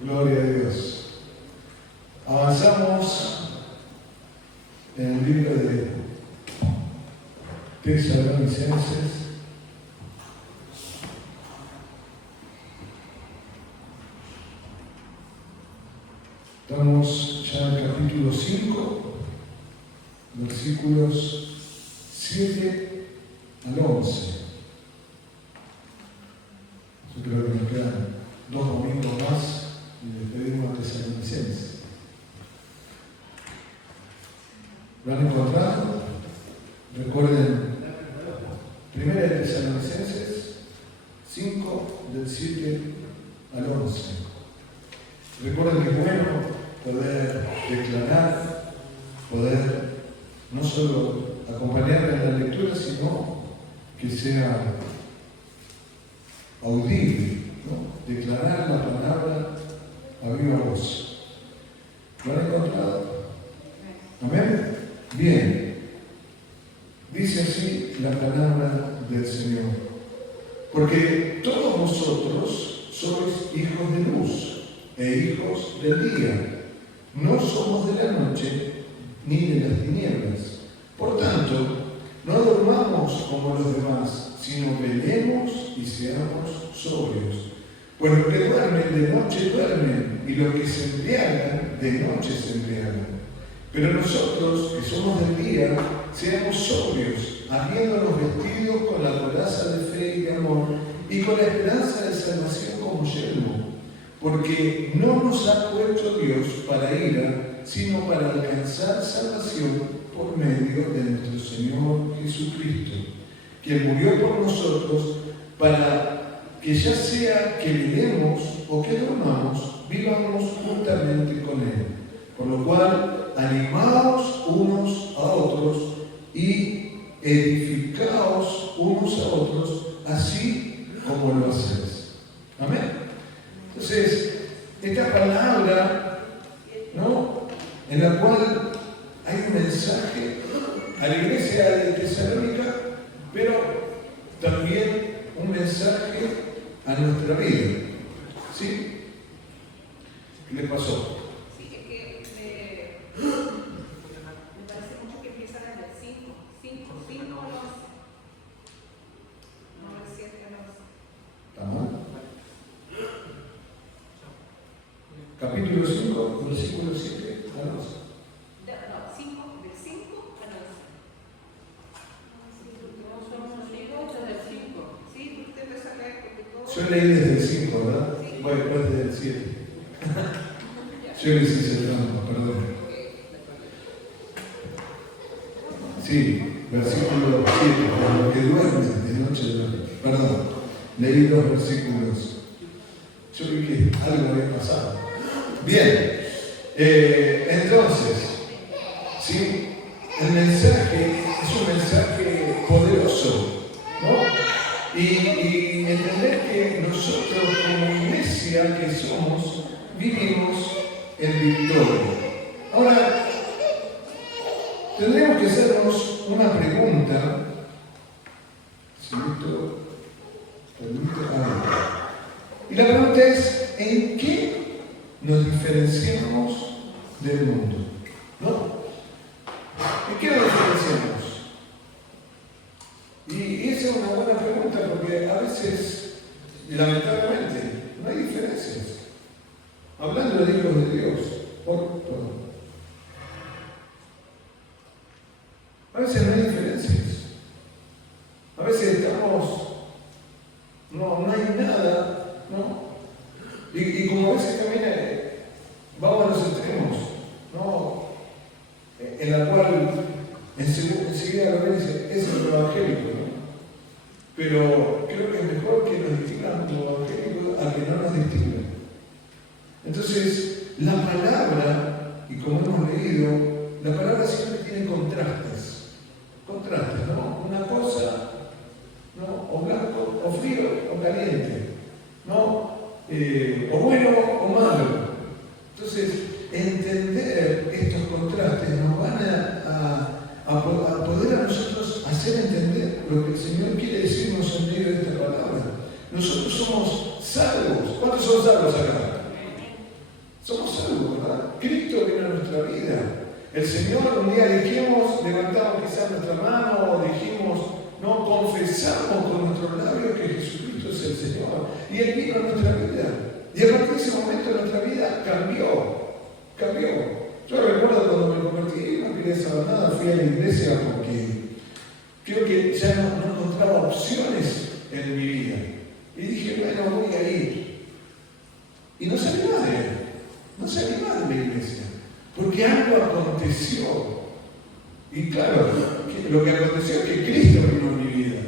Gloria a Dios. Avanzamos en el libro de Tesalonicenses. Estamos ya en el capítulo 5, versículos 7 al 11. Yo creo que nos quedan 2 domingos más y despedimos a Tesalonicenses. ¿Lo han encontrado? Recuerden, 1 de Tesalonicenses 5, del 7 al 11. Recuerden que es bueno poder declarar, poder no solo acompañar en la lectura, sino que sea audible, ¿no? Declarar la palabra a viva voz. ¿Lo han encontrado? ¿Amén? Bien. Dice así la palabra del Señor. Porque todos vosotros sois hijos de luz e hijos del día. No somos de la noche ni de las tinieblas. Por tanto, no durmamos como los demás, sino velemos y seamos sobrios. Pues los que duermen de noche duermen, y los que se embriagan de noche se embriagan. Pero nosotros, que somos del día, seamos sobrios, habiéndonos vestidos con la coraza de fe y de amor, y con la esperanza de salvación como yelmo. Porque no nos ha puesto Dios para ira, sino para alcanzar salvación por medio de nuestro Señor Jesucristo, quien murió por nosotros para que ya sea que vivamos o que dormamos, vivamos juntamente con Él. Por lo cual, animaos unos a otros y edificaos unos a otros, así como lo hacéis. Amén. Entonces, esta palabra, ¿no?, en la cual hay un mensaje a la iglesia de Tesalónica, pero también un mensaje a nuestra vida. ¿Sí? ¿Qué le pasó? Sí, es que me parece mucho que empieza desde el 5 al 11. No del 7 al 11. ¿Está mal? Capítulo 5, versículo 7 al 11. No, del 5 al 11. No somos hijos desde el 5. Sí, usted empieza a leer porque todo. Yo leí desde el 5, ¿verdad? Sí. Bueno, después desde el 7. Yo les hice trampa, perdón. Sí, versículo 7. Por lo que duermen de noche duermen. Perdón, leí 2 versículos. Yo vi que algo había pasado. Bien, entonces, ¿sí?, el mensaje es un mensaje poderoso, ¿no? Y entender que nosotros como iglesia que somos, vivimos en victoria. Ahora, tendremos que hacernos una pregunta. Si esto permite. Y la pregunta es, ¿en qué nos diferenciamos del mundo? ¿No? ¿En qué nos diferenciamos? Y esa es una buena pregunta porque a veces, lamentablemente, no hay diferencias. Hablando de hijos de Dios, a veces no hay diferencias. A veces estamos, no hay nada, ¿no? Y como a veces también vamos a los extremos, ¿no? En la cual enseguida lo que dice es el evangélico, ¿no? Pero creo que es mejor que nos distingan como evangélicos a que no nos distingan. Entonces, la palabra, y como hemos leído, la palabra siempre tiene contrastes, ¿no? Una cosa, ¿no?, o blanco, o frío, o caliente, ¿no? O bueno o malo. Entonces, entender estos contrastes nos van a poder a nosotros hacer entender lo que el Señor quiere decirnos en medio de esta palabra. Nosotros somos salvos. ¿Cuántos son salvos acá? Somos salvos, ¿verdad? Cristo vino a nuestra vida. El Señor, un día dijimos, levantamos quizás nuestra mano, o dijimos, no, confesamos con nuestros labios que Jesucristo es el Señor. Y Él vino a nuestra vida. Y a partir de ese momento nuestra vida cambió. Yo recuerdo cuando me convertí, no quería saber nada, fui a la iglesia porque creo que ya no encontraba opciones en mi vida. Y dije, bueno, voy a ir. Y no salí más de él. No salí más de la iglesia. Porque algo aconteció. Y claro, lo que aconteció es que Cristo vino a mi vida.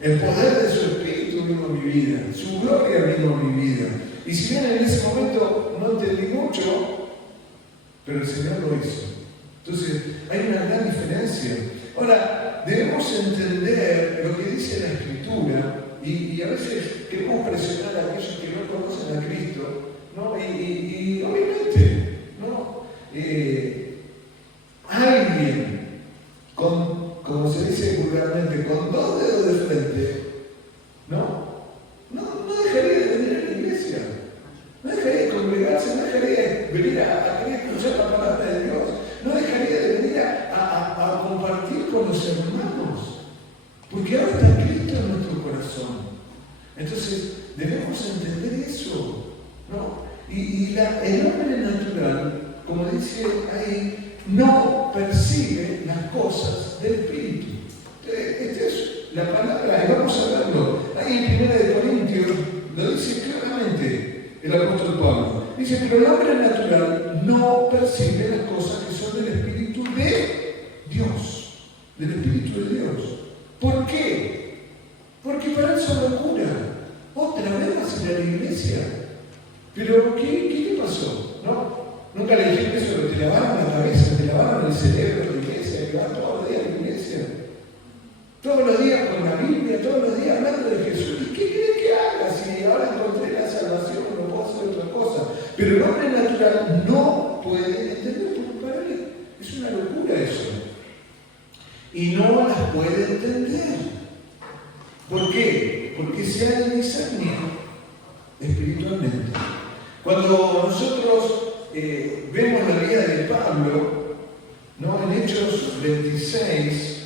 El poder de su Espíritu vino a mi vida. Su gloria vino a mi vida. Y si bien en ese momento no entendí mucho, pero el Señor lo hizo. Entonces, hay una gran diferencia. Ahora, debemos entender lo que dice la Escritura y a veces queremos presionar a aquellos que no conocen a Cristo, ¿no? Y obviamente, ¿no? Alguien como se dice vulgarmente, con 2 dedos de frente, no dejaría de venir a la iglesia, no dejaría de congregarse, no dejaría de venir a querer escuchar la palabra de Dios, no dejaría de venir a compartir con los hermanos, porque ahora está Cristo en nuestro corazón. Entonces, debemos entender eso, ¿no? El hombre natural, como dice ahí, no percibe las cosas del Espíritu. Esta es la palabra, y vamos a verlo. Ahí en 1 Corintios lo dice claramente el apóstol Pablo. Dice, pero el hombre natural no percibe las cosas que son del Espíritu de Dios. Del Espíritu de Dios. ¿Por qué? Porque para él son locura. Otra vez vas a ir a la iglesia. Pero, ¿qué te pasó? ¿No? Nunca le dijeron eso, te lavaron la cabeza, te lavaron el cerebro de la iglesia, que van todos los días a la iglesia. Todos los días con la Biblia, todos los días hablando de Jesús. ¿Y qué querés que haga? Si ahora encontré la salvación, no puedo hacer otra cosa. Pero el hombre natural no puede entender, porque para él es una locura eso. Y no las puede entender. ¿Por qué? Porque se ha de discernir espiritualmente. Cuando nosotros vemos la vida de Pablo, ¿no? En Hechos 26,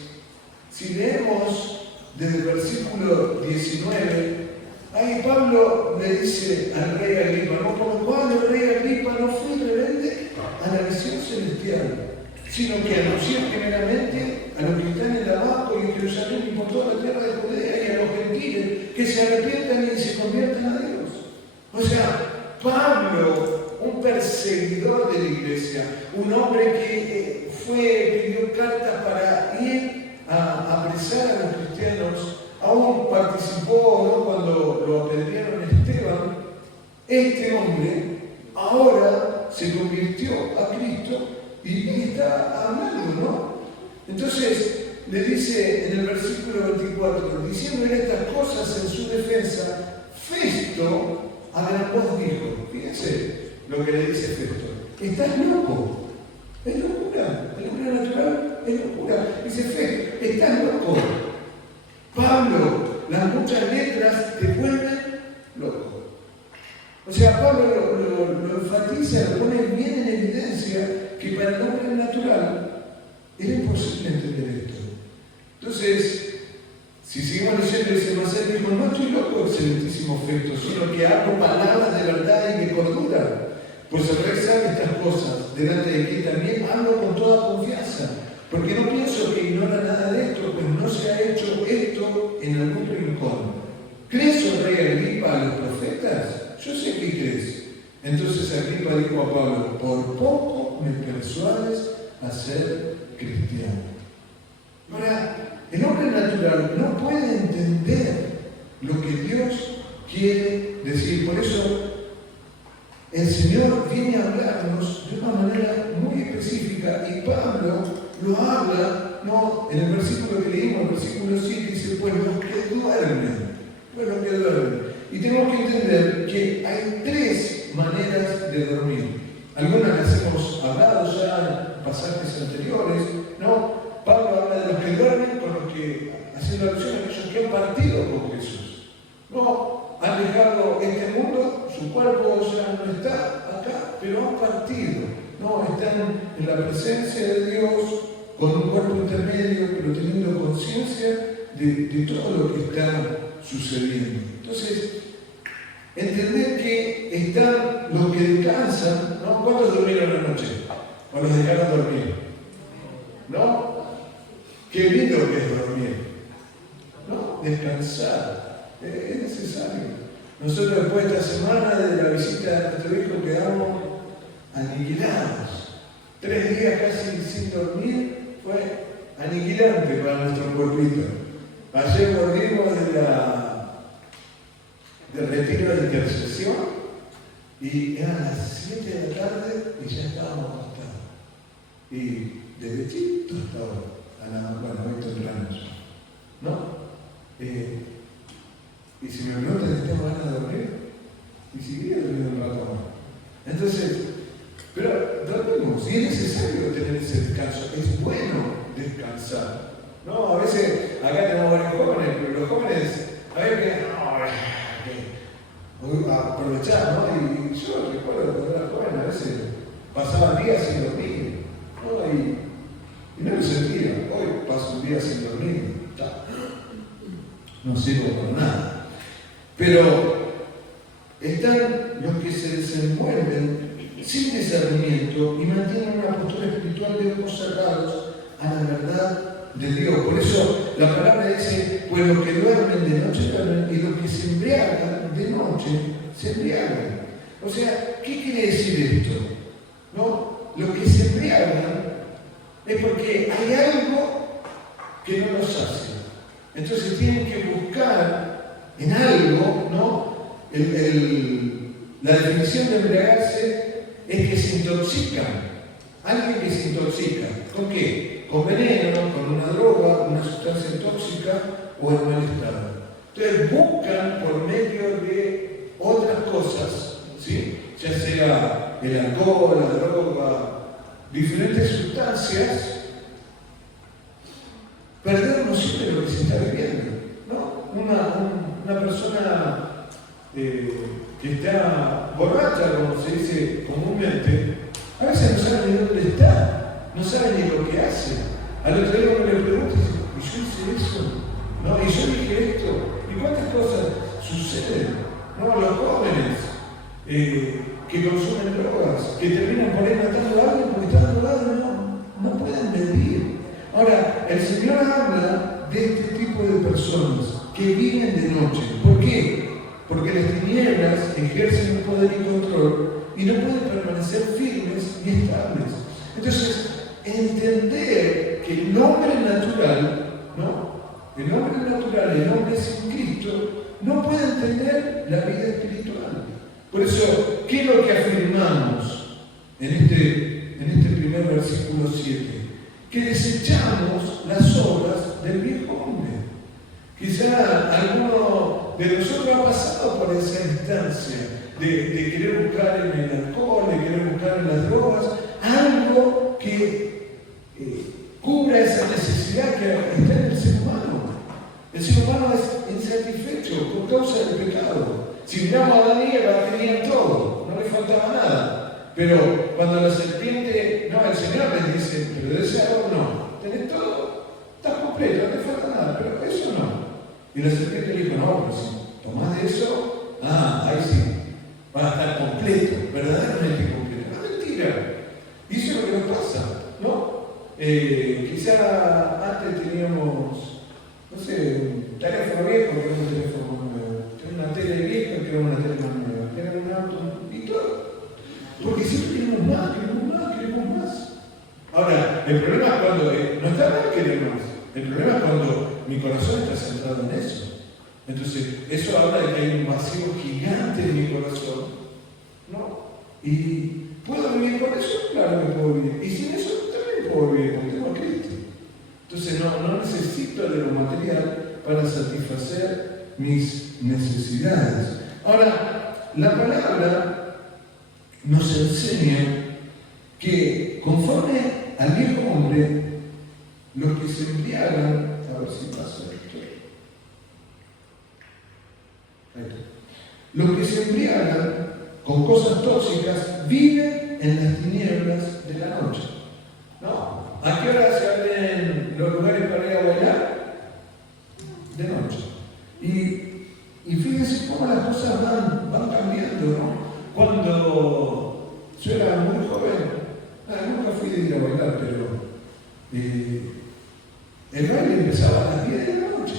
si leemos desde el versículo 19, ahí Pablo le dice al rey Agripa, ¿no? Por lo cual el rey Agripa no fue rebelde a la visión celestial, sino que anunció primeramente a los que están en Damasco y en Jerusalén y por toda la tierra de Judea y a los gentiles que se arrepientan y se conviertan a Dios. O sea, Pablo, un perseguidor de la iglesia, un hombre que pidió cartas para ir a apresar a los cristianos, aún participó, ¿no? Cuando lo apedrearon a Esteban. Este hombre ahora se convirtió a Cristo y está hablando, ¿no? Entonces le dice en el versículo 24, diciendo estas cosas en su defensa, Festo a gran voz dijo, fíjense lo que le dice Festo, estás loco, es locura, el hombre natural es locura. Dice Festo, estás loco. Pablo, las muchas letras te vuelven loco. O sea, Pablo lo enfatiza, lo pone bien en evidencia que para el hombre natural era imposible entender esto. Entonces, si seguimos leyendo, dice Marcelo, dijo, no estoy loco, excelentísimo Festo, sino que hablo palabras de verdad y de cordura. Pues el rey sabe estas cosas, delante de quien también hablo con toda confianza, porque no pienso que ignora nada de esto, pues no se ha hecho esto en algún rincón. ¿Crees, oh rey Agripa, a los profetas? Yo sé que crees. Entonces Agripa dijo a Pablo, por poco me persuades a ser cristiano. Ahora, el hombre natural no puede entender lo que Dios quiere decir. Por eso el Señor viene a hablarnos de una manera muy específica y Pablo lo habla, ¿no? En el versículo que leímos, el versículo 7, dice, pues los que duermen. Y tenemos que entender que hay 3 maneras de dormir. Algunas las hemos hablado ya en pasajes anteriores, ¿no? Pablo habla de los que duermen con los que, haciendo alusión a aquellos que han partido con Jesús. No han dejado este mundo, su cuerpo ya no está acá, pero han partido, ¿no? Están en la presencia de Dios, con un cuerpo intermedio, pero teniendo conciencia de todo lo que está sucediendo. Entonces, entender que están los que descansan, ¿no? ¿Cuántos durmieron anoche? ¿O los dejaron dormir? ¿No? Qué lindo que es dormir, ¿no? Descansar, es necesario. Nosotros después de esta semana de la visita de nuestro hijo quedamos aniquilados. 3 días casi sin dormir fue aniquilante para nuestro cuerpito. Ayer volvimos del retiro de intercesión y eran las 7 de la tarde y ya estábamos acostados. Y desde chiquito hasta ahora, bueno, hoy temprano ya, ¿no? Y si me preguntan si tengo ganas de dormir, y seguiría durmiendo un rato más. Entonces, pero dormimos, y es necesario tener ese descanso, es bueno descansar. No, a veces acá tenemos varios jóvenes, pero los jóvenes, a ver que aprovechar, ¿no? Y yo recuerdo cuando era joven, a veces pasaba días sin dormir, ¿no? Y no lo sentía. Hoy paso un día sin dormir, no sirvo para nada. Pero están los que se desenvuelven sin discernimiento y mantienen una postura espiritual de ojos cerrados a la verdad de Dios. Por eso la palabra dice, pues los que duermen de noche duermen y los que se embriagan de noche se embriagan. O sea, ¿qué quiere decir esto? ¿No? Los que se embriagan es porque hay algo que no los hace. Entonces tienen que buscar en algo, ¿no? La definición de embriagarse es que se intoxican. Alguien que se intoxica. ¿Con qué? Con veneno, con una droga, una sustancia tóxica o en mal estado. Entonces buscan por medio de otras cosas, ¿sí? Ya sea el alcohol, la droga, diferentes sustancias, perder noción de lo que se está viviendo, ¿no? Una persona que está borracha, como se dice comúnmente, a veces no sabe ni dónde está, no sabe ni lo que hace. Al otro día uno le pregunta y dice, ¿y yo hice eso? ¿No? ¿Y yo dije esto? ¿Y cuántas cosas suceden? ¿No? Los jóvenes que consumen drogas, que terminan por ahí matando a alguien porque están drogados, no pueden medir. Ahora, el Señor habla de este tipo de personas que viven de noche. ¿Por qué? Porque las tinieblas ejercen un poder y control y no pueden permanecer firmes ni estables. Entonces, entender que el hombre natural, ¿no? El hombre natural, el hombre sin Cristo, no puede entender la vida espiritual. Por eso, ¿qué es lo que afirmamos en este primer versículo 7? Que desechamos las obras del viejo hombre. Quizá alguno de nosotros ha pasado por esa instancia de querer buscar en el alcohol, de querer buscar en las drogas, algo que cubra esa necesidad que está en el ser humano. El ser humano es insatisfecho por causa del pecado. Si miramos a Adán y Eva, tenían todo, no le faltaba nada. Pero cuando la serpiente, el Señor les dice, pero de ese árbol no, tenés todo, estás completo, no te falta nada, pero eso no. Y la serpiente le dijo, no, pero si tomás de eso, ahí sí, vas a estar completo, verdaderamente completo. No, mentira. Y eso es lo que nos pasa, ¿no? Quizá antes teníamos, no sé, un teléfono viejo, que era un teléfono nuevo, una tele vieja, que era una tele más nueva, que era un auto, y todo. Porque siempre queremos más, queremos más. Ahora, el problema es cuando, no está mal querer más, el problema es cuando mi corazón está centrado en eso. Entonces, eso habla de que hay un vacío gigante en mi corazón, ¿no? Y ¿puedo vivir con eso? Claro que puedo vivir. Y sin eso también puedo vivir, porque tengo a Cristo. Entonces, no necesito de lo material para satisfacer mis necesidades. Ahora, la palabra nos enseña que conforme al viejo hombre, los que se embriagan, a ver si pasa esto. Los que se embriagan con cosas tóxicas, viven en las tinieblas de la noche. ¿No? ¿A qué hora se abren los lugares para ir a bailar? De noche. Y fíjense cómo las cosas van cambiando, ¿no? Cuando yo era muy joven, nunca fui de ir a bailar, pero el baile empezaba a las 10 de la noche,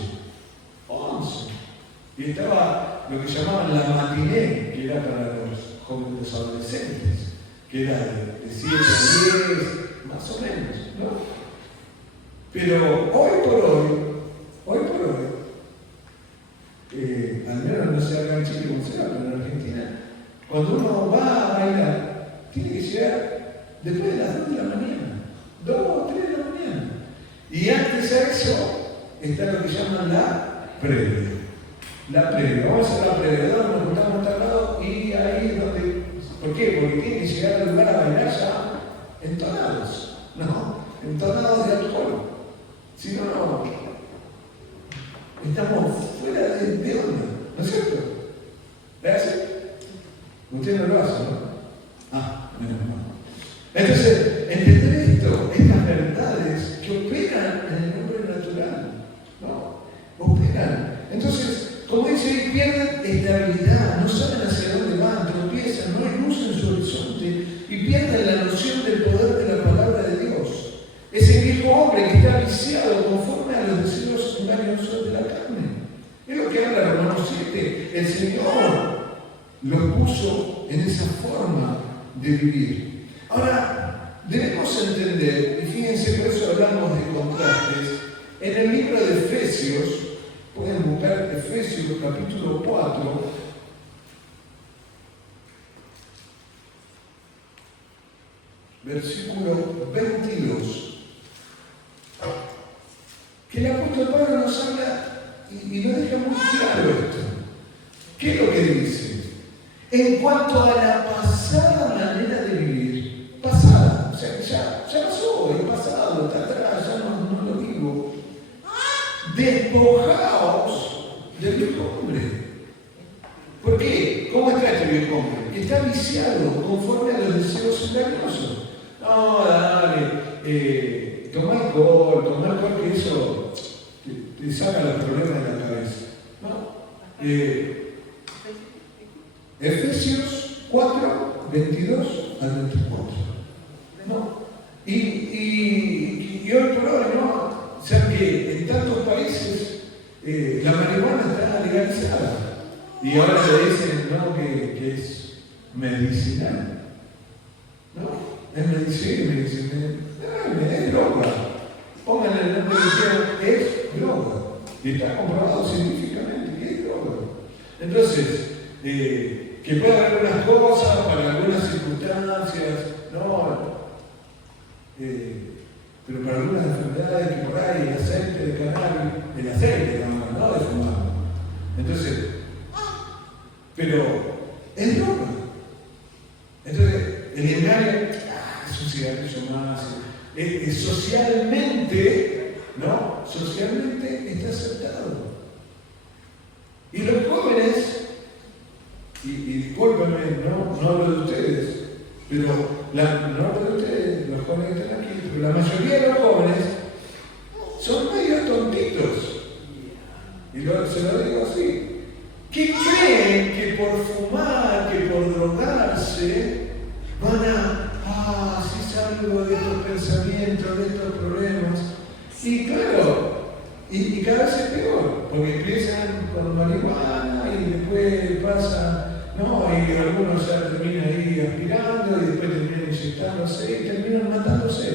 11. Y estaba lo que llamaban la matiné, que era para los jóvenes, los adolescentes, que era de 7 a 10, más o menos, ¿no? Pero hoy por hoy, al menos no sé acá en Chile como será, pero en Argentina, cuando uno va a bailar, tiene que llegar después de las 2 de la mañana, 2 o 3 de la mañana. Y antes de eso está lo que llaman la previa. La previa, vamos a hacer la previa, nos juntamos al lado y ahí es donde. ¿Por qué? Porque tienen que llegar al lugar a bailar ya entonados, ¿no? Entonados de alcohol. Si no, estamos fuera de onda, ¿no es cierto? ¿Le hace? Usted no lo hace, ¿no? Menos mal. Entonces, entender esto, estas verdades que operan en el hombre natural, ¿no? Operan. Entonces, como dice ahí, pierden estabilidad, no saben hacia dónde van, tropiezan, no hay luz en su horizonte y pierden la noción del poder de la palabra de Dios. Ese viejo hombre que está viciado conforme a los deseos engañosos de la carne. Es lo que habla Romanos 7. El Señor lo puso en esa forma de vivir. Ahora, debemos entender, y fíjense, por eso hablamos de contrastes, en el libro de Efesios, pueden buscar Efesios capítulo 4, versículo 22. Que el apóstol Pablo nos habla y nos deja muy claro esto. ¿Qué es lo que dice? En cuanto a la pasada manera de vivir, pasada, o sea, ya pasó, el pasado, está atrás, ya no lo vivo. Despojaos del viejo hombre. ¿Por qué? ¿Cómo está este viejo hombre? Está viciado conforme a los deseos engañosos. No, dale, toma alcohol, que eso te saca los problemas de la cabeza. ¿No? Efesios 4, 22 al 24. ¿No? Y hoy por hoy, ¿no? O sea que en tantos países la marihuana está legalizada. Y ahora le dicen, ¿no? que es medicinal. ¿No? Es medicina, es droga. Pónganle el nombre que quieran, es droga. Y está comprobado científicamente que es droga. Entonces, que puede haber algunas cosas para algunas circunstancias, ¿no? Pero para algunas enfermedades que por ahí, el aceite de cannabis, no de fumar. Entonces, pero es droga. Entonces, el engaño, es un cigarrillo más. Socialmente, ¿no? Socialmente está aceptado. Y los jóvenes, y discúlpenme, no hablo de ustedes, pero no hablo de ustedes, los jóvenes que están aquí, pero la mayoría de los jóvenes son medio tontitos. Y se lo digo así. ¿Qué creen que por fumar, que por drogarse, van si salgo de estos pensamientos, de estos problemas? Y claro, y cada vez es peor, porque empiezan con marihuana y después pasa, ¿no? Y algunos ya terminan ahí aspirando y después terminan inyectándose y terminan matándose.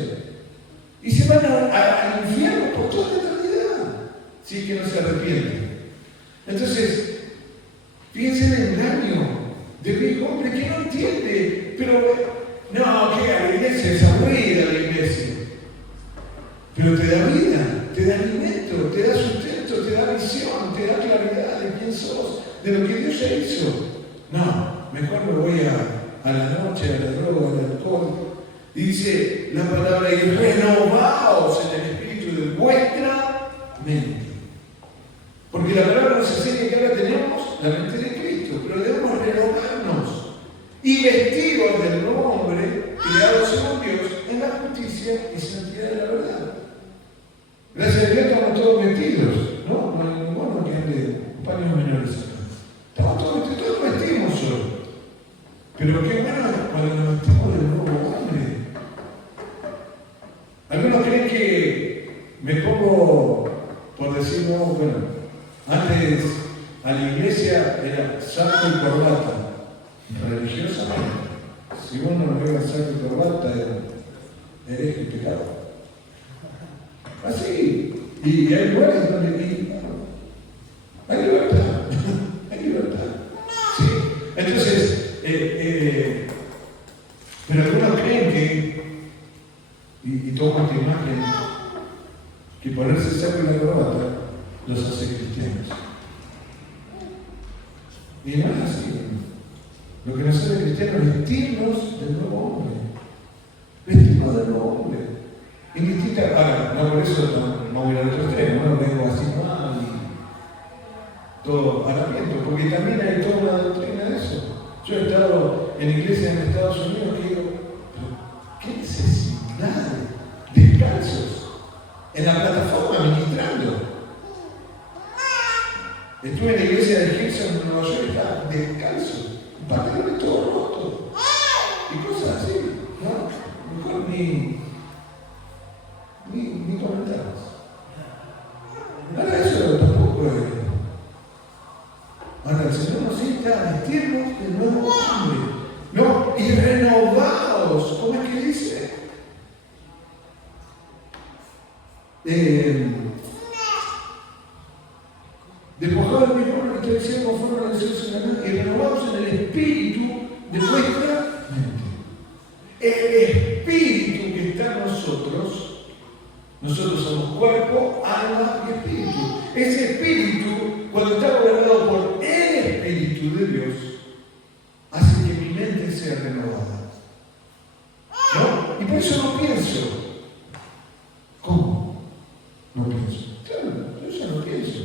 Y se van al infierno por toda la eternidad, si es que no se arrepienten. Entonces, fíjense en el engaño del viejo hombre que no entiende, pero no, que la iglesia es aburrida, la iglesia. Pero te da vida, te da alimento, te da sustento, te da visión, te da claridad de quién sos, de lo que Dios ya hizo. No, mejor me voy a la noche, a la droga, al alcohol. Y dice la palabra, y renovaos en el espíritu de vuestra mente. Porque la palabra nos enseña que ahora tenemos la mente de Cristo, pero debemos renovarnos y vestidos del nuevo hombre, creado según Dios, en la justicia y santidad de la verdad. Gracias a Dios estamos todos vestidos, ¿no? No hay ninguno que ande paños menores acá. Estamos todos vestidos, todos vestimos hoy. Pero qué bueno cuando nos vestimos del nuevo hombre. Algunos creen que me pongo, por decir, no, bueno, antes a la iglesia era saco y corbata, religiosamente. Si uno no lleva saco y corbata, eres pecado. Así, y hay lugares donde hay libertad, hay libertad. ¿Sí? Entonces, pero algunos creen que, y toman esta imagen, que ponerse saco y la corbata los hace cristianos. Y no es así. Lo que nos hace cristianos es vestirnos del nuevo hombre. Vestirnos del nuevo hombre. Indistinta, ahora, no por eso no voy al otro extremo, no vengo así mal y todo harapiento, porque también hay toda una doctrina de eso. Yo he estado en iglesias en Estados Unidos que digo, pero ¿qué necesidad de descalzos en la plataforma ministrando? Estuve en la iglesia de Gibson en Nueva York, estaba descalzo, pantalones todos rotos y cosas así, ¿no? Mejor ni comentarios. Ahora eso tampoco es. Ahora el Señor nos invita a vestirnos del nuevo hombre, ¿no? Y renovados, ¿cómo es que dice? Despojado del mismo hombre que está diciendo conforme a la deseo de la mente y renovados en el espíritu de nuestra mente. El espíritu que está en nosotros somos cuerpo, alma y espíritu. Ese espíritu, cuando está gobernado por el Espíritu de Dios, hace que mi mente sea renovada. ¿No? Y por eso no pienso. ¿Cómo? No pienso. Claro, yo ya no pienso.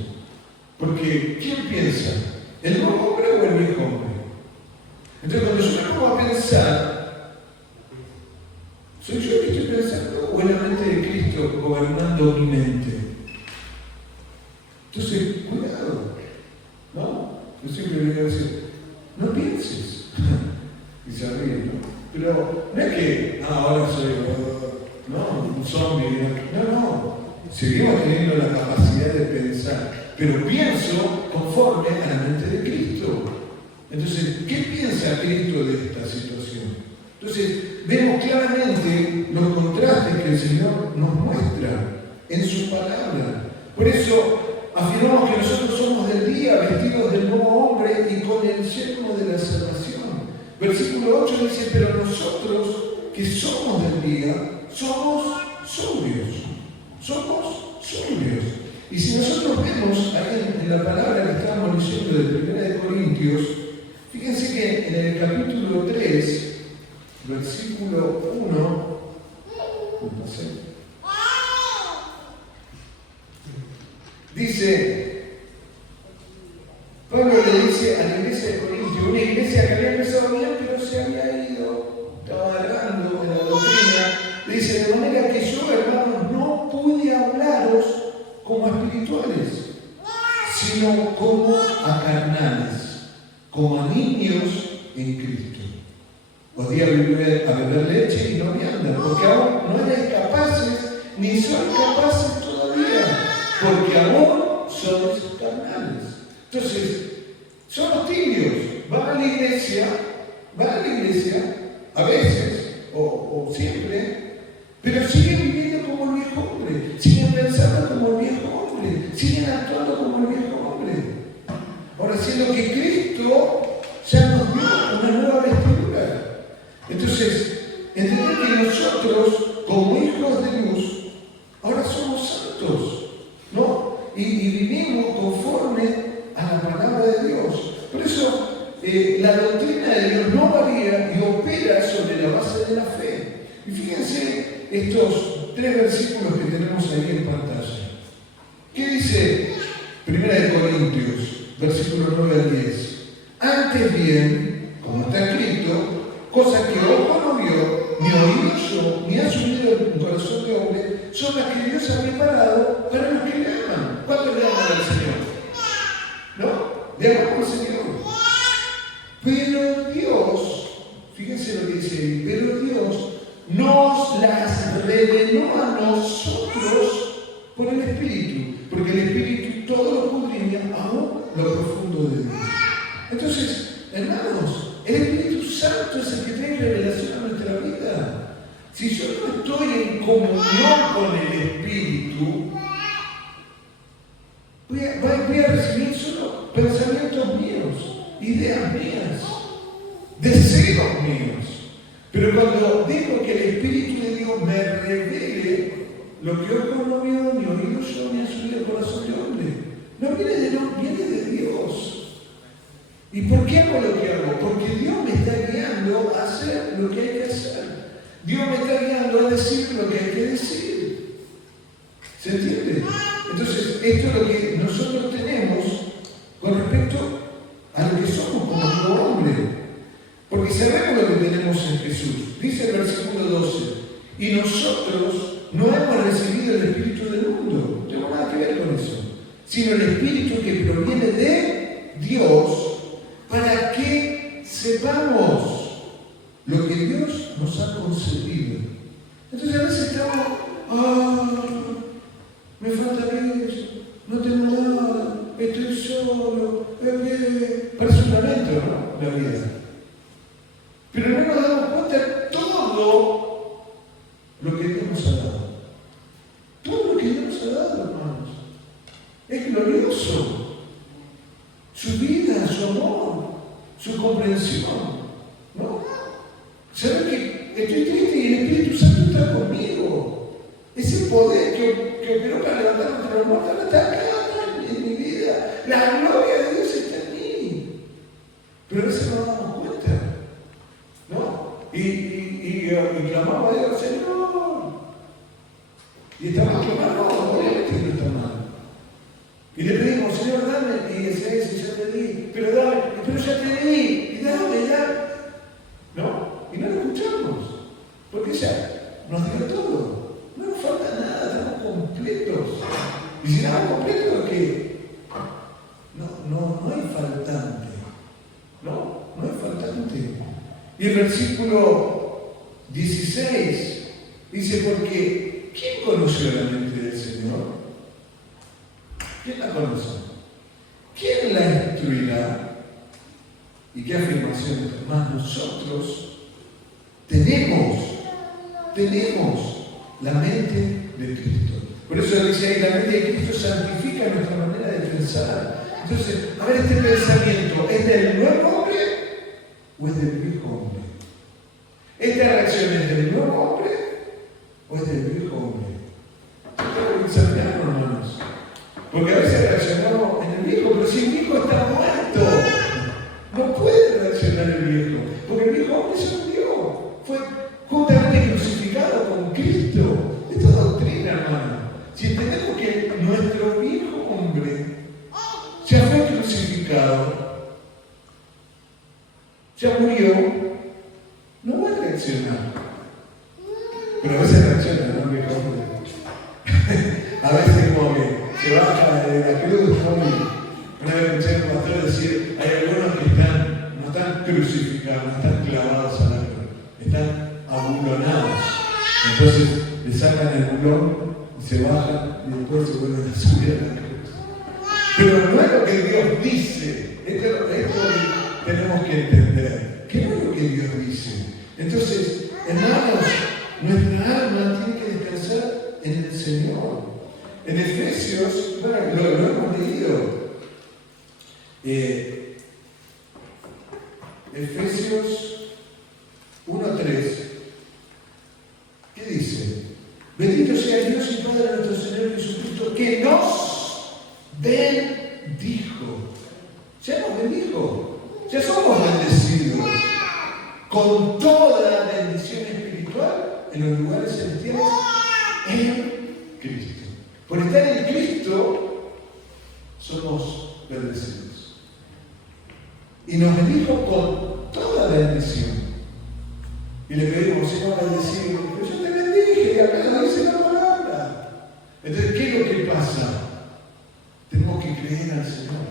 Porque, ¿quién piensa? ¿El nuevo hombre o el viejo hombre? Entonces, cuando yo me pongo a pensar, ¿soy yo que estoy pensando o es la mente de Cristo gobernando mi mente? Entonces, cuidado, ¿no? Yo siempre le digo decir, no pienses. Y se ríe, ¿no? Pero no es que, ahora soy, un zombie. No. Seguimos teniendo la capacidad de pensar, pero pienso conforme a la mente de Cristo. Entonces, ¿qué piensa Cristo de esta situación? Entonces, vemos claramente los contrastes que el Señor nos muestra en su palabra. Por eso afirmamos que nosotros somos del día, vestidos del nuevo hombre y con el yelmo de la salvación. Versículo 8 dice, pero nosotros que somos del día, somos sobrios. Somos sobrios. Y si nosotros vemos ahí en la palabra que estábamos leyendo de 1 Corintios, fíjense que en el capítulo 3, versículo 1, dice, Pablo le dice a la iglesia de Corintios, una iglesia que había empezado bien, pero se había ido, estaba errando en la doctrina, le dice, de manera que yo, hermanos, no pude hablaros como espirituales, sino como a carnales, como a niños en Cristo. Os di a beber leche y no vianda, porque aún no erais capaces, ni sois capaces todavía, porque aún sois carnales. Entonces, somos tibios, van a la iglesia, a veces, o siempre, pero siguen viviendo como el viejo hombre, siguen pensando como el viejo hombre, siguen actuando como el viejo hombre. Ahora, siendo que Cristo ya nos dio una nueva vestidura. Entonces, entender que nosotros, como hijos de luz, ahora somos santos, ¿no? Y vivimos conforme a la palabra de Dios. Por eso, la doctrina de Dios no varía y opera sobre la base de la fe. Y fíjense estos 3 versículos que tenemos ahí en pantalla. ¿Qué dice 1 Corintios, versículo 9 al 10? Antes bien, como está escrito, Dios ha preparado para los que le aman. ¿Cuántos le aman al Señor? ¿No? Le amamos al Señor. Pero Dios, fíjense lo que dice ahí, pero Dios nos las reveló a nosotros por el Espíritu, porque el Espíritu todo lo escudriña aún lo profundo de Dios. Entonces, hermanos, el Espíritu Santo es el que trae revelación a nuestra vida. Si yo no estoy en comunión con el Espíritu, voy a recibir solo pensamientos míos, ideas mías, deseos míos. Pero cuando dejo que el Espíritu de Dios me revele lo que ojo no vio, ni oído yo, ni ha subido el corazón de hombre, no viene de Dios. ¿Y por qué hago lo que hago? Porque Dios me está guiando a hacer lo que hay que hacer. Dios me está guiando a decir lo que hay que decir. ¿Se entiende? Entonces, esto es lo que nosotros tenemos con respecto a lo que somos como nuevo hombre. Porque sabemos lo que tenemos en Jesús. Dice el versículo 12, y nosotros no hemos recibido el Espíritu del mundo. No tengo nada que ver con eso. Sino el Espíritu que proviene de Dios, para que sepamos lo que Dios nos ha concedido. Entonces a veces estamos, me falta eso, no tengo nada, estoy solo, parece un lamento, ¿no? La vida. Pero no nos damos cuenta de todo lo que Dios nos ha dado. Todo lo que Dios nos ha dado, hermanos. Es glorioso. Su vida, su amor, su comprensión, ¿no? ¿Saben que estoy triste y el Espíritu Santo está conmigo? Ese poder que operó para levantarme entre los muertos está acá en mi vida. La gloria de Dios está en mí. Pero a veces no nos damos cuenta, ¿no? Y clamamos a Dios, Señor. Y estamos clamando, obviamente que no está mal. Y le pedimos, Señor, dame. Y decía eso, ya te di. Pero dame, pero ya te di. Y dame, ya. ¿No? Y no lo escuchamos. Porque ya nos dio todo. No nos falta nada, estamos completos. Y si estamos completos, ¿qué? No hay faltante. No hay faltante. Y el versículo 16 dice, porque ¿quién conoció la mente del Señor? ¿Quién la conoce? ¿Quién la instruirá? ¿Y qué afirmación? Más nosotros tenemos la mente de Cristo. Por eso dice ahí, la mente de Cristo santifica nuestra manera de pensar. Entonces, a ver, este pensamiento, ¿es del nuevo hombre o es del viejo hombre? ¿Esta reacción es del nuevo hombre o es del viejo hombre? Tengo que examinarlo, hermanos. Porque a veces reaccionamos en el viejo, pero si el viejo está muerto, no puede reaccionar el viejo, porque el viejo hombre se murió, fue juntamente crucificado con Cristo. Esto es doctrina, hermano. Si entendemos que nuestro viejo hombre ya fue crucificado, ya murió, no va a reaccionar. Pero a veces reacciona, ¿no? El viejo hombre. A veces como que se baja de la cruz, ¿no? Una vez escuché a un pastor decir, hay algunos que no están crucificados, no están clavados a la cruz, están abulonados. Entonces le sacan el bulón y se bajan y después se vuelven a subir a la cruz. Pero no es lo que Dios dice, esto es lo que tenemos que entender, que no es lo que Dios dice. Entonces, hermanos, nuestra alma tiene que descansar en el Señor. En Efesios, bueno, lo hemos leído. Efesios 1:3. ¿Qué dice? Bendito sea Dios y Padre de nuestro Señor Jesucristo, que nos bendijo. Ya nos bendijo. Ya somos bendecidos con toda la bendición espiritual en los lugares celestiales en Cristo. Por estar en Cristo somos bendecidos. Y nos bendijo con toda bendición. Y le pedimos, Señor, bendecido. Pero yo te bendije, y acá no dice la palabra. creer al Señor.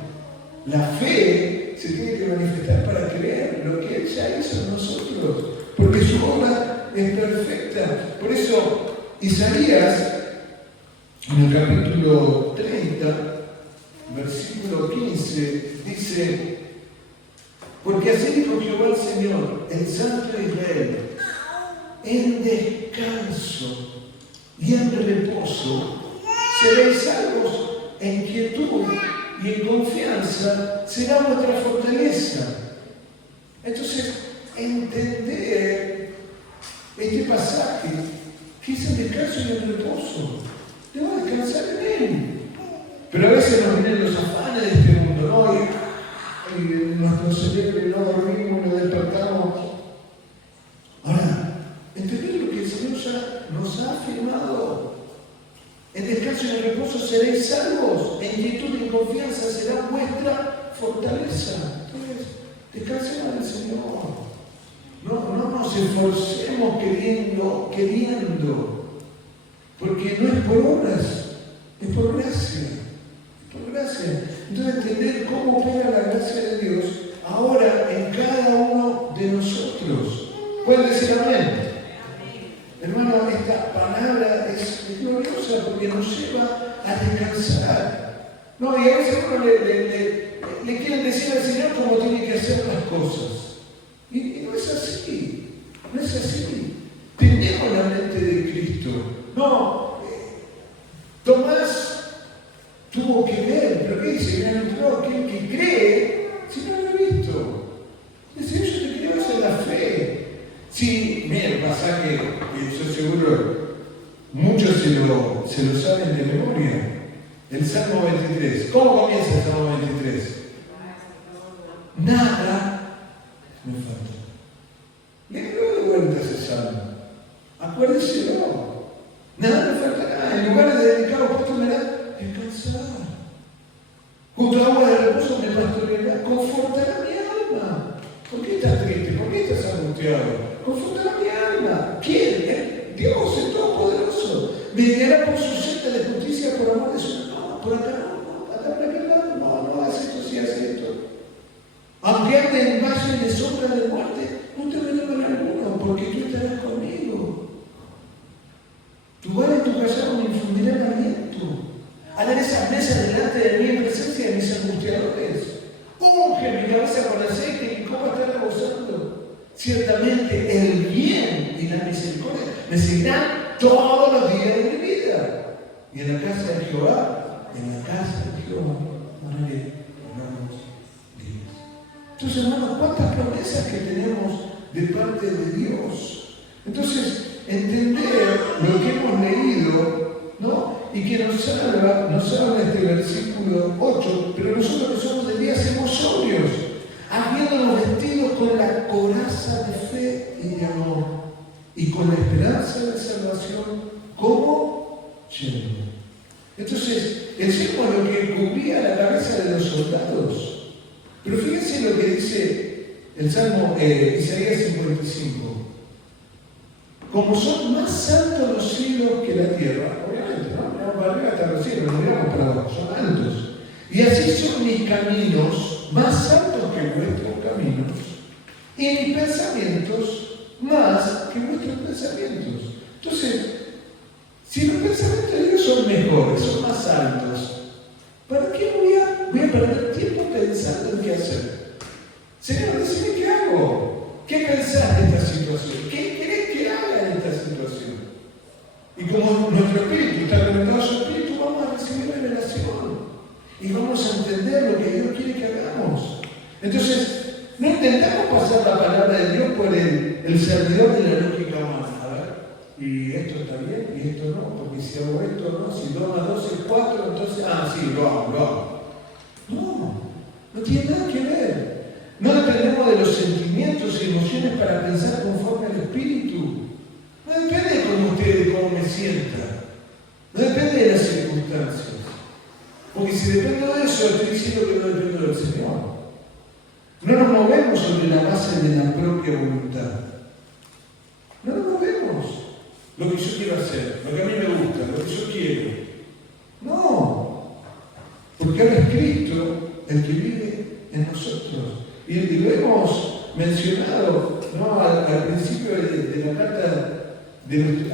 La fe se tiene que manifestar para creer lo que Él ya hizo en nosotros, porque su obra es perfecta. Por eso, Isaías, en el capítulo 30, versículo 15, dice: porque así dijo Jehová el Señor, el Santo de Israel, en descanso y en reposo seréis salvos, en quietud y en confianza será vuestra fortaleza. Entonces, entender este pasaje, que es el descanso y el reposo, debo descansar en Él. Pero a veces nos vienen los afanes de este mundo, ¿no? Y nuestro cerebro no dormimos, nos despertamos. Ahora, entender lo que el Señor ya nos ha afirmado. En descanso y en reposo seréis salvos, en quietud y confianza será vuestra fortaleza. Entonces, descansemos en el Señor. No nos esforcemos queriendo, porque no es por obras, es por gracia. Es por gracia. Entonces, entender cómo opera la gracia de Dios ahora en cada uno de nosotros. ¿Pueden decir amén? Hermano, esta palabra es gloriosa porque nos lleva a descansar. No, y a veces uno le quieren decir al Señor cómo tiene que hacer las cosas. Y no es así. No es así. Tenemos la mente de Cristo. No, Tomás tuvo que ver, pero ¿qué dice? Bienaventurado aquel que cree, si no lo ha visto. Dice, yo te creo en la fe. Sí, mira el pasaje que yo seguro muchos se lo saben de memoria. El Salmo 23. ¿Cómo comienza el Salmo 23? Nada me falta. Léelo de vuelta ese Salmo. Acuérdeselo. Nada me faltará. En lugares de delicados puestos me hará descansar. Junto a agua de reposo me pastoreará. Confortará mi alma. ¿Por qué estás triste? ¿Por qué estás angustiado? Confortará mi alma. ¿Quién? Dios, el Todopoderoso. Me guiará por su senda de justicia por amor de su... No, por acá no, anda por aquel lado. No, haz esto, sí, haz esto. Aunque ande en valle de sombra de muerte, no temeré mal alguno, porque tú estarás conmigo. Tu vara y tu callado me infundirán aliento. Harán esa mesa delante de mí en presencia de mis angustiadores. Unge mi cabeza con aceite y mi copa estará rebosando. Ciertamente el bien y la misericordia me seguirán todos los días de mi vida. Y en la casa de Jehová, moraré por largos días. Entonces, hermanos, ¿cuántas promesas que tenemos de parte de Dios? Entonces, entender lo que hemos leído, ¿no? Y que nos habla este versículo 8, pero nosotros que somos de día somos sobrios, habiéndonos vestidos con la coraza de fe y de amor, y con la esperanza de salvación como yelmo. Entonces, el yelmo es lo que cubría la cabeza de los soldados. Pero fíjense lo que dice el Salmo Isaías 55. Como son más santos los cielos que la tierra, obviamente, ¿no? Para arriba hasta los cielos, no miramos para abajo, son altos. Y así son mis caminos, más santos que vuestros caminos, y mis pensamientos, más que vuestros pensamientos. Entonces, si los pensamientos de Dios son mejores, son más altos, ¿para qué voy a perder tiempo pensando en qué hacer? Señor, decime qué hago. ¿Qué pensás de esta situación? ¿Qué querés que haga en esta situación? Y como nuestro espíritu está conectado a su espíritu, vamos a recibir revelación. Y vamos a entender lo que Dios quiere que hagamos. Entonces, no intentamos pasar la palabra de Dios por el servidor de la lógica humana. A ver, y esto está bien, y esto no, porque si hago esto no, si 2 más 2 es 4, entonces, sí, lo hago. No tiene nada que ver. No dependemos de los sentimientos y emociones para pensar conforme al Espíritu. No depende de cómo me sienta. No depende de las circunstancias. Porque si dependo de eso, estoy diciendo que no dependo del Señor. No nos movemos sobre la base de la propia voluntad. No nos movemos. Lo que yo quiero hacer, lo que a mí me gusta, lo que yo quiero. No. Porque Porque ahora es Cristo el que vive en nosotros. Y lo hemos mencionado, ¿no?, al principio de la carta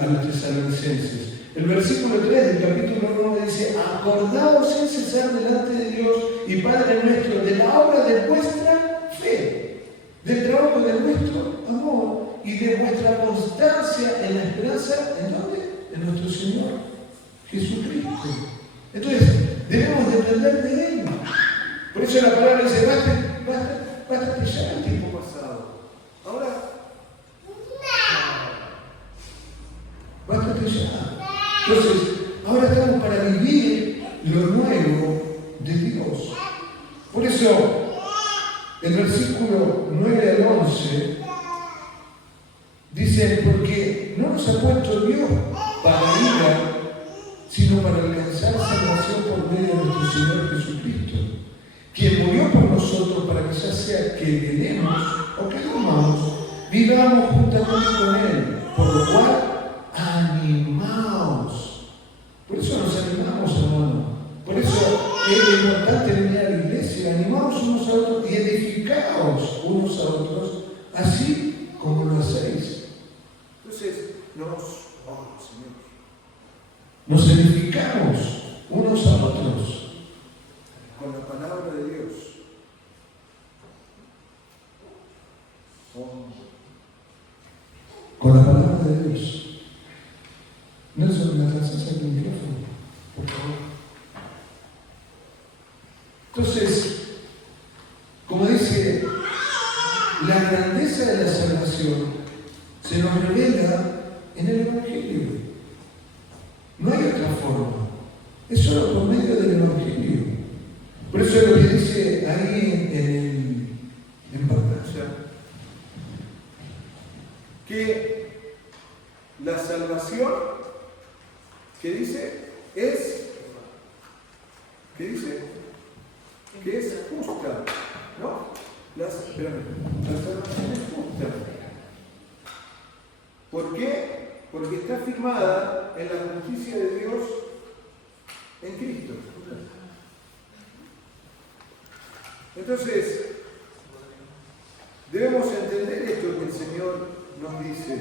a los tesalonicenses. El versículo 3 del capítulo 1 dice: acordaos sin cesar delante de Dios y Padre nuestro de la obra de vuestra fe, del trabajo de nuestro amor y de vuestra constancia en la esperanza, ¿en dónde? En nuestro Señor Jesucristo. Entonces, debemos depender de Él. Por eso la palabra dice: bástate ya el tiempo pasado. Ahora, bástate ya. Entonces, ahora estamos para vivir lo nuevo de Dios. Por eso, el versículo 9 al 11 dice: porque no nos ha puesto Dios para ira, sino para alcanzar salvación por medio de nuestro Señor Jesucristo, quien murió por nosotros para que ya sea que queremos o que durmamos, vivamos juntamente con Él, por lo cual animaos. Por eso nos animamos, hermano. Por eso es importante venir a la iglesia. Animaos unos a otros y edificaos unos a otros, así como lo hacéis. Entonces, nos edificamos unos a otros con la palabra de Dios. Con la palabra de Dios. Nelson, ¿me alcanzas el micrófono? Por favor. Entonces, como dice, la grandeza de la salvación se nos revela en el Evangelio. No hay otra forma. Es solo por medio del Evangelio. Por eso es lo que dice ahí en pantalla, que la salvación, ¿qué dice? ¿Qué dice? Que es justa, ¿no? La salvación es justa. ¿Por qué? Porque está firmada en la justicia de Dios en Cristo. Entonces, debemos entender esto que el Señor nos dice.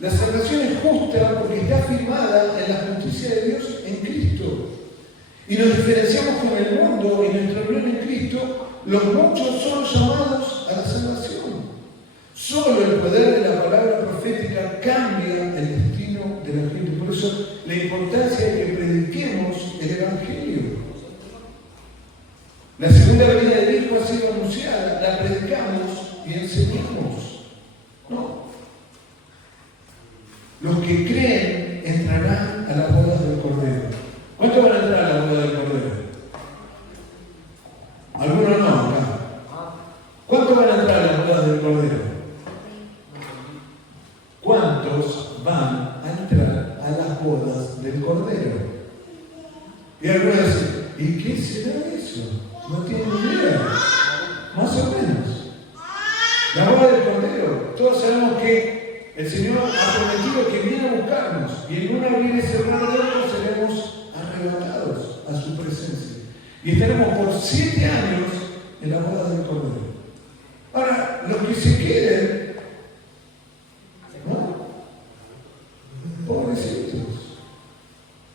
La salvación es justa porque está firmada en la justicia de Dios en Cristo. Y nos diferenciamos con el mundo y nuestra unión en Cristo. Los muchos son llamados a la salvación. Solo el poder de la palabra profética cambia el destino de la gente. Por eso la importancia de que prediquemos el Evangelio. La segunda venida del Hijo ha sido anunciada, la predicamos y enseñamos. No. Los que creen entrarán a las bodas del Cordero. ¿Cuántos van a entrar a la boda del Cordero? Algunos no, acá. ¿Cuántos van a entrar a las bodas del Cordero? ¿Cuántos van a entrar a las bodas del Cordero? Y algunos dicen: ¿y qué será eso? No tienen ni idea. Más o menos. La boda del Cordero. Todos sabemos que el Señor ha prometido que viene a buscarnos. Y en un abrir y cerrar de ojos seremos arrebatados a su presencia. Y estaremos por 7 años en la boda del Cordero. Ahora, los que se queden, ¿no? Pobrecitos.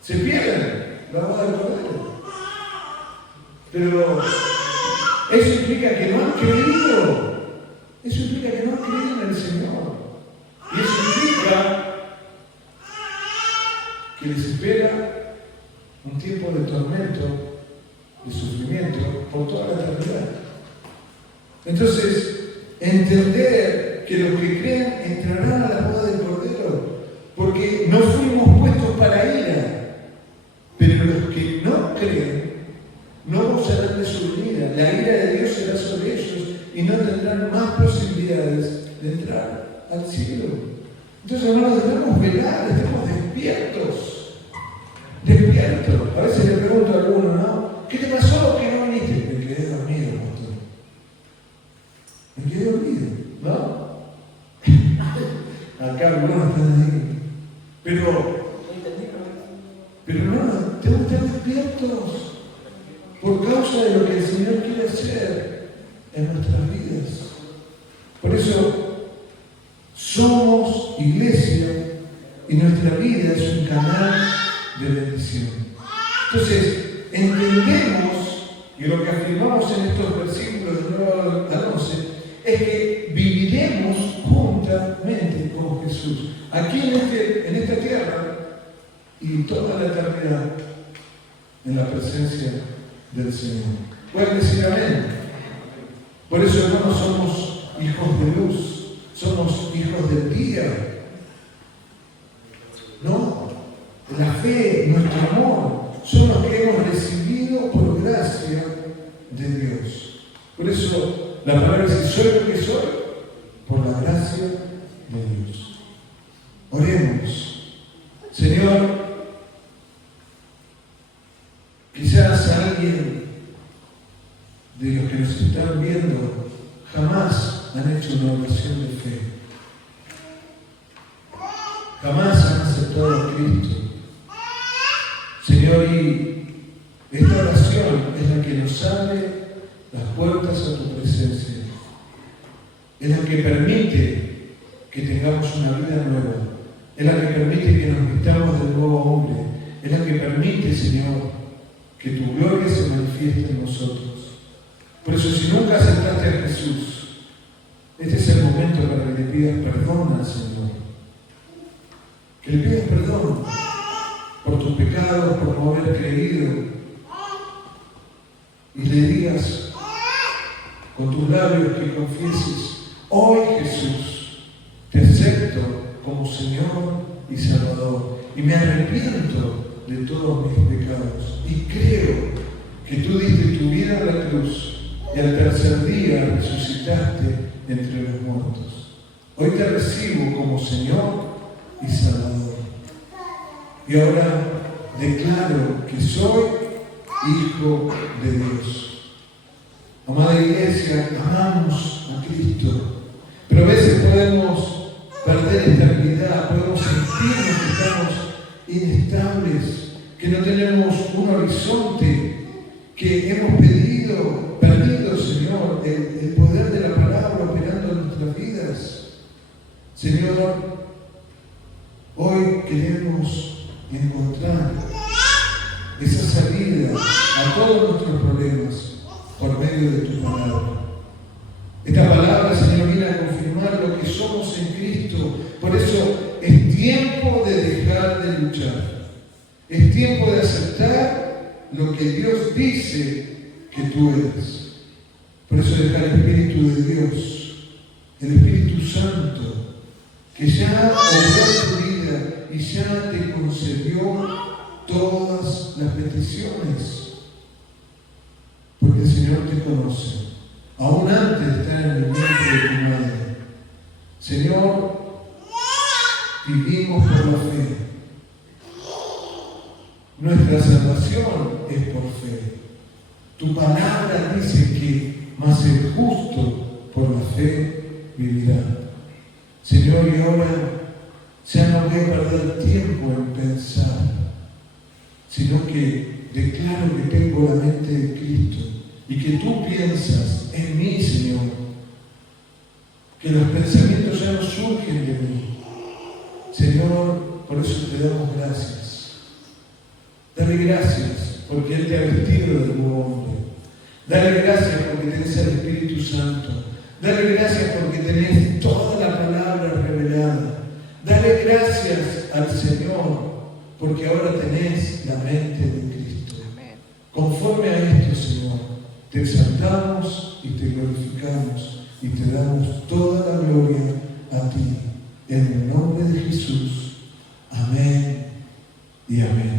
Se pierden la boda del Cordero. Pero eso implica que no han creído. Eso implica que no han creído en el Señor. Y eso implica que les espera un tiempo de tormento, de sufrimiento, por toda la eternidad. Entonces, entender que los que creen entrarán a la boda del Cordero, porque no fuimos puestos para ira, pero los que no creen no gozarán de su venida. La ira de Dios será sobre ellos y no tendrán más posibilidades de entrar al cielo. Entonces, hermanos, debemos velar, estemos despiertos. Despiertos. A veces le pregunto a alguno, ¿no? ¿Qué te pasó que no viniste? Me quedé dormido, pastor. Me quedé dormido, ¿no? Acá algunos están ahí. Pero no, tenemos que estar contentos por causa de lo que el Señor quiere hacer en nuestras vidas. Por eso somos iglesia y nuestra vida es un canal de bendición. Entonces, entendemos, y lo que afirmamos en estos versículos del 9 al 11, es que viviremos juntamente con Jesús, aquí en esta tierra y toda la eternidad, en la presencia del Señor. ¿Pueden decir amén? Por eso, hermanos, somos hijos de luz, somos hijos del día. ¿No? La fe, nuestro amor, son los que hemos recibido por gracia de Dios. Por eso la palabra dice, soy lo que soy, por la gracia de Dios. Oremos. Señor, quizás alguien de los que nos están viendo jamás han hecho una oración de fe. Jamás han aceptado a Cristo. Señor, y esta oración es la que nos abre las puertas a tu presencia. Es la que permite que tengamos una vida nueva. Es la que permite que nos vistamos del nuevo hombre. Es la que permite, Señor, que tu gloria se manifieste en nosotros. Por eso, si nunca aceptaste a Jesús, este es el momento para que le pidas perdón al Señor. Que le pidas perdón por tus pecados, por no haber creído. Y le digas con tus labios que confieses, hoy Jesús, te acepto como Señor y Salvador. Y me arrepiento de todos mis pecados. Y creo que tú diste tu vida en la cruz y al tercer día resucitaste entre los muertos. Hoy te recibo como Señor y Salvador. Y ahora declaro que soy hijo de Dios. Amada iglesia, amamos a Cristo, pero a veces podemos perder estabilidad, podemos sentirnos que estamos inestables, que no tenemos un horizonte, que hemos perdido, Señor, el poder de la palabra operando en nuestras vidas. Señor, hoy queremos encontrar esa salida a todos nuestros problemas por medio de tu palabra. Esta palabra, Señor, viene a confirmar lo que somos en Cristo. Por eso es tiempo de dejar de luchar. Es tiempo de aceptar lo que Dios dice que tú eres. Por eso deja el Espíritu de Dios, el Espíritu Santo, que ya obró tu vida y ya te concedió todas las peticiones. Porque el Señor te conoce, aún antes de estar en el vientre de tu madre. Señor, vivimos por la fe. Nuestra salvación es por fe. Tu palabra dice que más el justo por la fe vivirá. Señor, y ahora ya no voy a perder tiempo en pensar, sino que declaro que tengo la mente de Cristo y que tú piensas en mí, Señor. Que los pensamientos ya no surgen de mí. Señor, por eso te damos gracias. Dale gracias porque Él te ha vestido de nuevo hombre. Dale gracias porque tenés el Espíritu Santo. Dale gracias porque tenés toda la palabra revelada. Dale gracias al Señor porque ahora tenés la mente de Cristo. Conforme a esto, Señor, te exaltamos y te glorificamos y te damos toda la gloria a ti. En el nombre de Jesús. Amén y amén.